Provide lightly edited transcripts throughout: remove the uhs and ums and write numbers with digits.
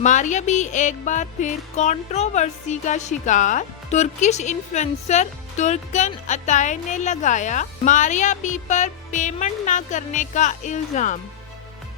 Maria B एक बार फिर controversy का शिकार, तुर्किश इन्फ्लुएंसर तुर्कन अताय ने लगाया मारिया बी पर पेमेंट ना करने का इल्जाम।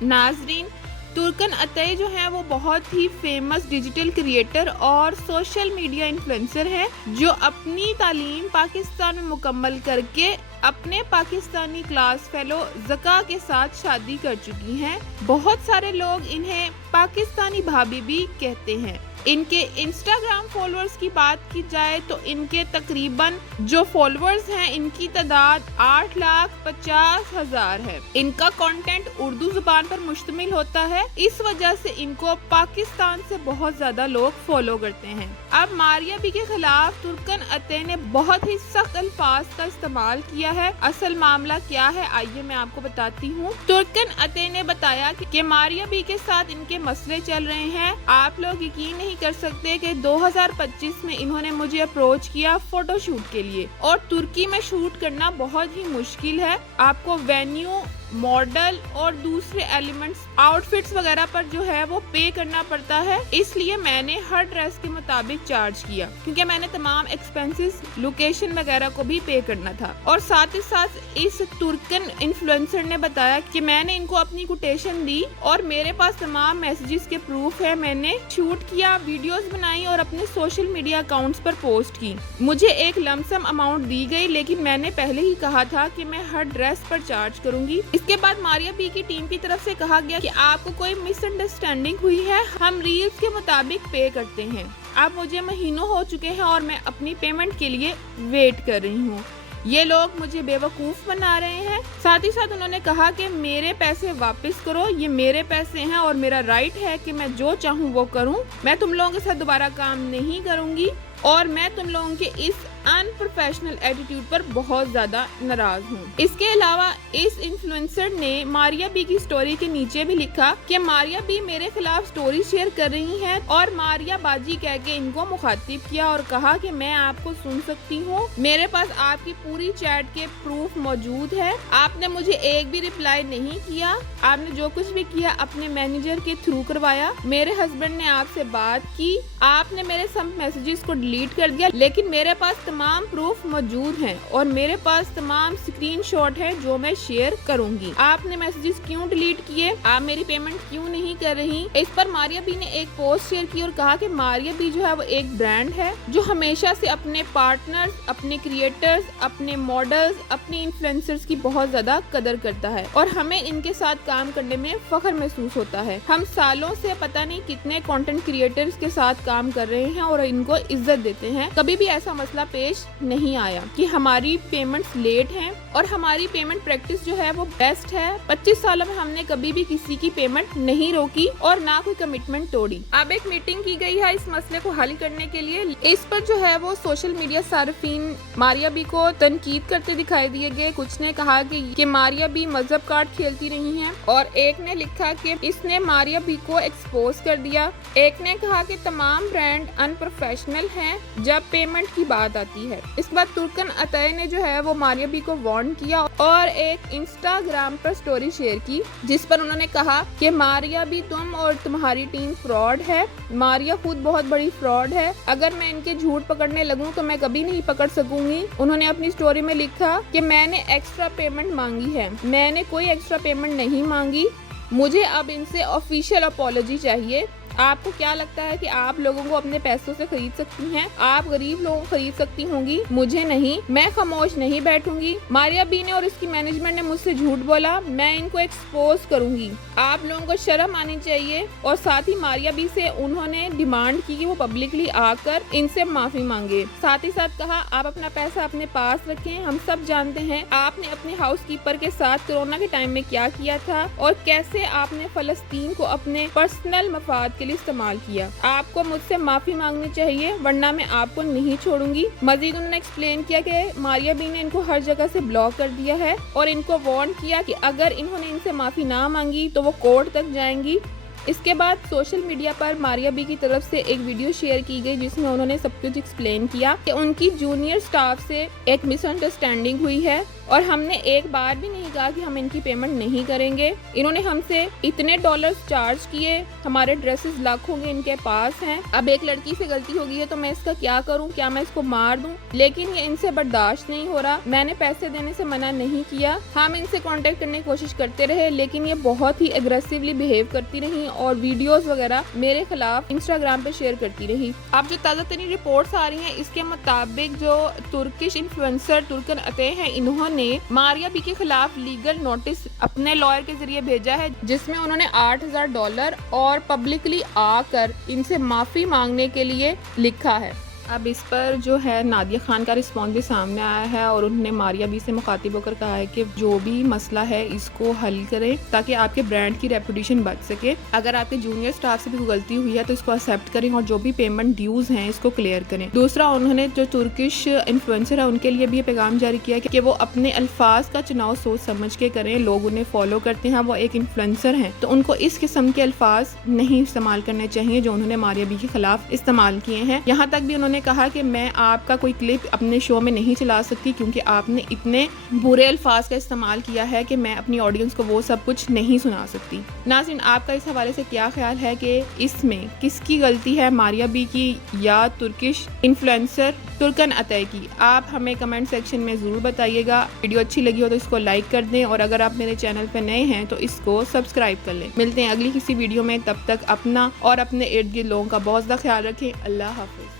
नाजरीन, तुर्कन अतई जो है वो बहुत ही फेमस डिजिटल क्रिएटर और सोशल मीडिया इन्फ्लुएंसर है, जो अपनी तालीम पाकिस्तान में मुकम्मल करके अपने पाकिस्तानी क्लास फेलो ज़का के साथ शादी कर चुकी हैं। बहुत सारे लोग इन्हें पाकिस्तानी भाभी भी कहते हैं। इनके इंस्टाग्राम फॉलोअर्स की बात की जाए तो इनके तकरीबन जो फॉलोअर्स हैं इनकी तादाद 8,50,000 है। इनका कंटेंट उर्दू जुबान पर मुश्तमिल होता है, इस वजह से इनको पाकिस्तान से बहुत ज्यादा लोग फॉलो करते हैं। अब मारिया बी के खिलाफ तुर्कन अतई ने बहुत ही सख्त अल्फाज का इस्तेमाल किया है। असल मामला क्या है आइए मैं आपको बताती हूँ। तुर्कन अतई ने बताया कि मारिया बी के साथ इनके मसले चल रहे हैं। आप लोग यकीन नहीं कर सकते कि 2025 में इन्होंने मुझे अप्रोच किया फोटो शूट के लिए, और तुर्की में शूट करना बहुत ही मुश्किल है। आपको वेन्यू, मॉडल और दूसरे एलिमेंट्स, आउटफिट्स वगैरह पर जो है वो पे करना पड़ता है, इसलिए मैंने हर ड्रेस के मुताबिक चार्ज किया, क्योंकि मैंने तमाम एक्सपेंसेस, लोकेशन वगैरह को भी पे करना था। और साथ ही साथ इस तुर्कन इन्फ्लुएंसर ने बताया कि मैंने इनको अपनी कोटेशन दी और मेरे पास तमाम मैसेजेस के प्रूफ है। मैंने शूट किया, वीडियोस बनाई और अपने सोशल मीडिया अकाउंट्स पर पोस्ट की। मुझे एक लमसम अमाउंट दी गई, लेकिन मैंने पहले ही कहा था कि मैं हर ड्रेस पर चार्ज करूंगी। इसके बाद मारिया बी की टीम की तरफ से कहा गया कि आपको कोई मिसअंडरस्टैंडिंग हुई है, हम रील्स के मुताबिक पे करते हैं। अब मुझे महीनों हो चुके हैं और मैं अपनी पेमेंट के लिए वेट कर रही हूँ। ये लोग मुझे बेवकूफ बना रहे हैं। साथ ही साथ उन्होंने कहा कि मेरे पैसे वापस करो, ये मेरे पैसे हैं और मेरा राइट है कि मैं जो चाहूँ वो करूँ। मैं तुम लोगों के साथ दोबारा काम नहीं करूँगी और मैं तुम लोगों के इस अनप्रोफेशनल एटीट्यूड पर बहुत ज्यादा नाराज हूँ। इसके अलावा इस इन्फ्लुएंसर ने मारिया बी की स्टोरी के नीचे भी लिखा कि मारिया बी मेरे खिलाफ स्टोरी शेयर कर रही हैं और मारिया बाजी कह के इनको मुखातिब किया और कहा कि मैं आपको सुन सकती हूँ, मेरे पास आपकी पूरी चैट के प्रूफ मौजूद है। आपने मुझे एक भी रिप्लाई नहीं किया, आपने जो कुछ भी किया अपने मैनेजर के थ्रू करवाया। मेरे हस्बैंड ने आपसे बात की, आपने मेरे सब मैसेजेस को डिलीट कर दिया, लेकिन मेरे पास तमाम प्रूफ मौजूद हैं और मेरे पास तमाम स्क्रीनशॉट है जो मैं शेयर करूंगी। आपने मैसेजेस क्यों डिलीट किए? आप मेरी पेमेंट क्यों नहीं कर रही? इस पर मारिया बी ने एक पोस्ट शेयर की और कहा कि मारिया बी जो है वो एक ब्रांड है जो हमेशा से अपने पार्टनर्स, अपने क्रिएटर्स, अपने मॉडल्स, अपने इन्फ्लुएंसर्स की बहुत ज्यादा कदर करता है और हमें इनके साथ काम करने में फख्र महसूस होता है। हम सालों से पता नहीं कितने कंटेंट क्रिएटर्स के साथ काम कर रहे हैं और इनको इज्जत देते हैं। कभी भी ऐसा मसला पेश नहीं आया कि हमारी पेमेंट्स लेट हैं और हमारी पेमेंट प्रैक्टिस जो है वो बेस्ट है। 25 सालों में हमने कभी भी किसी की पेमेंट नहीं रोकी और ना कोई कमिटमेंट तोड़ी। अब एक मीटिंग की गई है इस मसले को हल करने के लिए। इस पर जो है वो सोशल मीडिया सार्फिन मारिया बी को तनकीद करते दिखाई दिए गए। कुछ ने कहा कि मारिया बी मजहब कार्ड खेलती रही हैं और एक ने लिखा कि इसने मारिया बी को एक्सपोज कर दिया। एक ने कहा कि तमाम ब्रांड अनप्रोफेशनल हैं जब पेमेंट की बात आती है। इस बार तुर्कन अतई ने जो है वो मारिया बी को वार्न किया और एक इंस्टाग्राम पर स्टोरी शेयर की जिस पर उन्होंने कहा कि मारिया बी तुम और तुम्हारी टीम फ्रॉड है, मारिया खुद बहुत बड़ी फ्रॉड है, अगर मैं इनके झूठ पकड़ने लगूं तो मैं कभी नहीं पकड़ सकूंगी। उन्होंने अपनी स्टोरी में लिखा कि मैंने एक्स्ट्रा पेमेंट मांगी है, मैंने कोई एक्स्ट्रा पेमेंट नहीं मांगी, मुझे अब इनसे ऑफिशियल अपॉलॉजी चाहिए। आपको क्या लगता है कि आप लोगों को अपने पैसों से खरीद सकती हैं? आप गरीब लोगों को खरीद सकती होंगी, मुझे नहीं। मैं खामोश नहीं बैठूंगी। मारिया बी ने और इसकी मैनेजमेंट ने मुझसे झूठ बोला, मैं इनको एक्सपोज करूंगी। आप लोगों को शर्म आनी चाहिए। और साथ ही मारिया बी से उन्होंने डिमांड की कि वो पब्लिकली आकर इनसे माफी मांगे। साथ ही साथ कहा आप अपना पैसा अपने पास रखें, हम सब जानते हैं आपने अपने हाउस कीपर के साथ कोरोना के टाइम में क्या किया था और कैसे आपने फलस्तीन को अपने पर्सनल मफाद के लिए इस्तेमाल किया। आपको मुझसे माफी मांगनी चाहिए वरना मैं आपको नहीं छोड़ूंगी। मजीद उन्होंने एक्सप्लेन किया कि मारिया बी ने इनको हर जगह से ब्लॉक कर दिया है और इनको वार्न किया कि अगर इन्होंने इनसे माफी ना मांगी तो वो कोर्ट तक जाएंगी। اس کے بعد سوشل میڈیا پر ماریا بی کی طرف سے ایک ویڈیو شیئر کی گئی جس میں انہوں نے سب کچھ ایکسپلین کیا کہ ان کی جونیئر سٹاف سے ایک مس انڈرسٹینڈنگ ہوئی ہے اور ہم نے ایک بار بھی نہیں کہا کہ ہم ان کی پیمنٹ نہیں کریں گے. انہوں نے ہم سے اتنے ڈالرز چارج کیے, ہمارے ڈریسز لاکھوں کے ان کے پاس ہیں. اب ایک لڑکی سے غلطی ہو گئی ہے تو میں اس کا کیا کروں, کیا میں اس کو مار دوں؟ لیکن یہ ان سے برداشت نہیں ہو رہا. میں نے پیسے دینے سے منع نہیں کیا, ہم ان سے کانٹیکٹ کرنے کی کوشش کرتے رہے لیکن یہ بہت ہی اگریسولی بہیو کرتی رہی اور ویڈیوز وغیرہ میرے خلاف انسٹاگرام پہ شیئر کرتی رہی. اب جو تازہ ترین رپورٹس آ رہی ہیں اس کے مطابق جو ترکش انفلوئنسر ترکن عطے ہیں, انہوں نے ماریا بی کے خلاف لیگل نوٹس اپنے لائر کے ذریعے بھیجا ہے جس میں انہوں نے $8,000 اور پبلکلی آ کر ان سے معافی مانگنے کے لیے لکھا ہے. اب اس پر جو ہے نادیہ خان کا رسپانس بھی سامنے آیا ہے اور انہوں نے ماریا بی سے مخاطب ہو کر کہا ہے کہ جو بھی مسئلہ ہے اس کو حل کریں تاکہ آپ کے برانڈ کی ریپوٹیشن بچ سکے. اگر آپ کے جونیئر سٹاف سے بھی کوئی غلطی ہوئی ہے تو اس کو ایکسیپٹ کریں اور جو بھی پیمنٹ ڈیوز ہیں اس کو کلیئر کریں. دوسرا, انہوں نے جو ترکش انفلوئنسر ہے ان کے لیے بھی یہ پیغام جاری کیا کہ وہ اپنے الفاظ کا چناؤ سوچ سمجھ کے کریں. لوگ انہیں فالو کرتے ہیں, وہ ایک انفلوئنسر ہیں, تو ان کو اس قسم کے الفاظ نہیں استعمال کرنے چاہیے جو انہوں نے ماریا بی کے خلاف استعمال کیے ہیں. یہاں تک بھی انہوں نے کہا کہ میں آپ کا کوئی کلپ اپنے شو میں نہیں چلا سکتی کیونکہ آپ نے اتنے برے الفاظ کا استعمال کیا ہے کہ میں اپنی آڈینس کو وہ سب کچھ نہیں سنا سکتی. ناظرین, آپ کا اس حوالے سے کیا خیال ہے کہ اس میں کس کی غلطی ہے, ماریا بی کی یا ترکش انفلوئنسر ترکن عطے کی؟ آپ ہمیں کمنٹ سیکشن میں ضرور بتائیے گا. ویڈیو اچھی لگی ہو تو اس کو لائک کر دیں اور اگر آپ میرے چینل پہ نئے ہیں تو اس کو سبسکرائب کر لیں. ملتے ہیں اگلی کسی ویڈیو میں, تب تک اپنا اور اپنے ارد گرد لوگوں کا بہت زیادہ خیال رکھیں. اللہ حافظ.